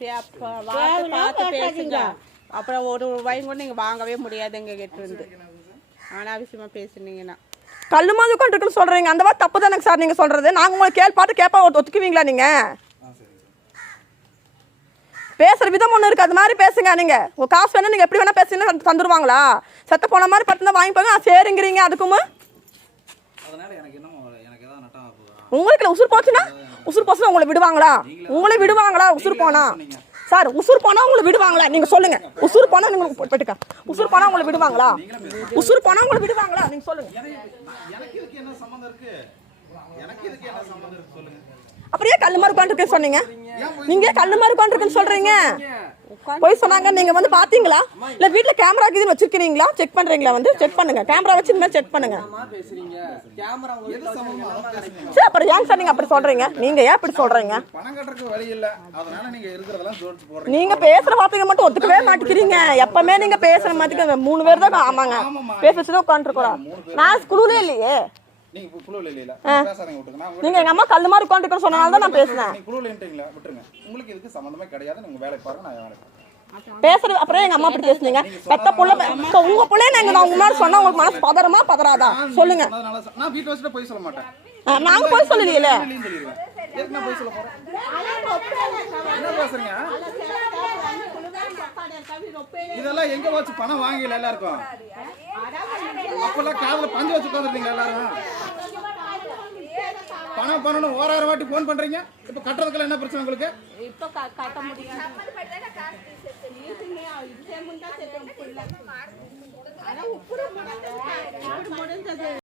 பார்த்து பேசுங்க. அப்புறம் ஒரு ரூபாயும் கூட நீங்கள் வாங்கவே முடியாதுங்க கிட்ட இருந்து அனாவசியமாக பேசுனீங்கன்னா. கல் மாதிரி உட்காந்துருக்குன்னு சொல்கிறீங்க, அந்த மாதிரி தப்பு தானே சார் நீங்கள் சொல்கிறது. நாங்கள் உங்களுக்கு பார்த்து கேட்பா ஒத்துக்குவீங்களா நீங்கள்? பேசுகிற விதம் ஒன்று இருக்குது, அது மாதிரி பேசுங்க. நீங்கள் உங்கள் காசு வேணும், நீங்கள் எப்படி வேணால் பேசுங்க, தந்துடுவாங்களா? செத்த போன மாதிரி பட்டு வாங்கி போங்க, சரிங்கிறீங்க. அதுக்குமே உங்களுக்கு உசுர் போச்சுன்னா உங்களை விடுவாங்களா? உங்களை விடுவாங்களா உசுர் போனா? சார் உசுர் போனா உங்களை விடுவாங்களா? நீங்க சொல்லுங்க. உசுர் போனா நீங்க போட்டுக்க. உசுர் போனா உங்களை விடுவாங்களா? உசுர் போனா உங்களை விடுவாங்களா? நீங்க சொல்லுங்க. எனக்கு இதுக்கு என்ன சம்பந்தம் இருக்கு? எனக்கு இதுக்கு என்ன சம்பந்தம் இருக்கு சொல்லுங்க. அப்படியே கல்லு மாதிரி உட்காந்துருக்கேன்னு சொன்னீங்க. நீங்க கல்லு மாதிரி உட்காந்துருக்குன்னு சொல்றீங்க. போய் சொன்னாங்க. நீங்க வந்து பாத்தீங்களா? இல்ல வீட்ல கேமரா இருக்குதுன்னு வச்சிருக்கீங்களா? செக் பண்றீங்களா? வந்து செக் பண்ணுங்க. கேமரா வச்சு இந்த மாதிரி செக் பண்ணுங்க. சரி அப்புறம் ஏன் சார் நீங்க அப்படி சொல்றீங்க? நீங்க ஏன் இப்படி சொல்றீங்க? பணம் கட்டறதுக்கு வழி இல்ல, அதனால நீங்க இருக்கிறதெல்லாம் ஜோடிச்சு போறீங்க. நீங்க பேசுற வார்த்தைங்க மட்டும் ஒத்துக்கவே மாட்டேங்கிறீங்க. எப்பவுமே நீங்க பேசுற மாதிரி 3 பேர் தான். ஆமாங்க, பேசிட்டு உட்காந்துருக்கோம். நான் குழுலே இல்லையே. நீங்க குழுல இல்ல பேசாதீங்க விட்டுங்க. நீங்க எங்க அம்மா கல்லு மாதிரி உட்காந்துருக்கோம் சொன்னனால தான் நான் பேசுனேன். நீங்க குழுல இல்லீங்களா விட்டுருங்க. உங்களுக்கு இதுக்கு சம்பந்தமே கிடையாது. நீங்க வேலை பாருங்க, நான் வேலை பாருங்க. பேசுறது அப்புறம் எங்க அம்மா அப்படி பேசுனீங்க. பெத்த புள்ள உங்க புள்ளைய நான் உங்க மாதிரி சொன்னா உங்களுக்கு மனசு பதறமா பதறாதா சொல்லுங்க. நான் வீட்ல வச்சிட்டு போய் சொல்ல மாட்டேன். நாங்க போய் சொல்லலையே. எதுக்கு நான் போய் சொல்ல போறேன்? என்ன பேசுறீங்க? இதெல்லாம் எங்க வச்சு பணம் வாங்கல எல்லாருக்கும்? அப்பெல்லாம் காதுல பஞ்சு வச்சு உட்கார்ந்துட்டீங்க எல்லாரும். பணம் பண்ணணும் 1000 வாட்டி போன் பண்றீங்க. இப்ப கட்டறதுக்குள்ள என்ன பிரச்சனை உங்களுக்கு? இப்ப கட்ட முடியாது.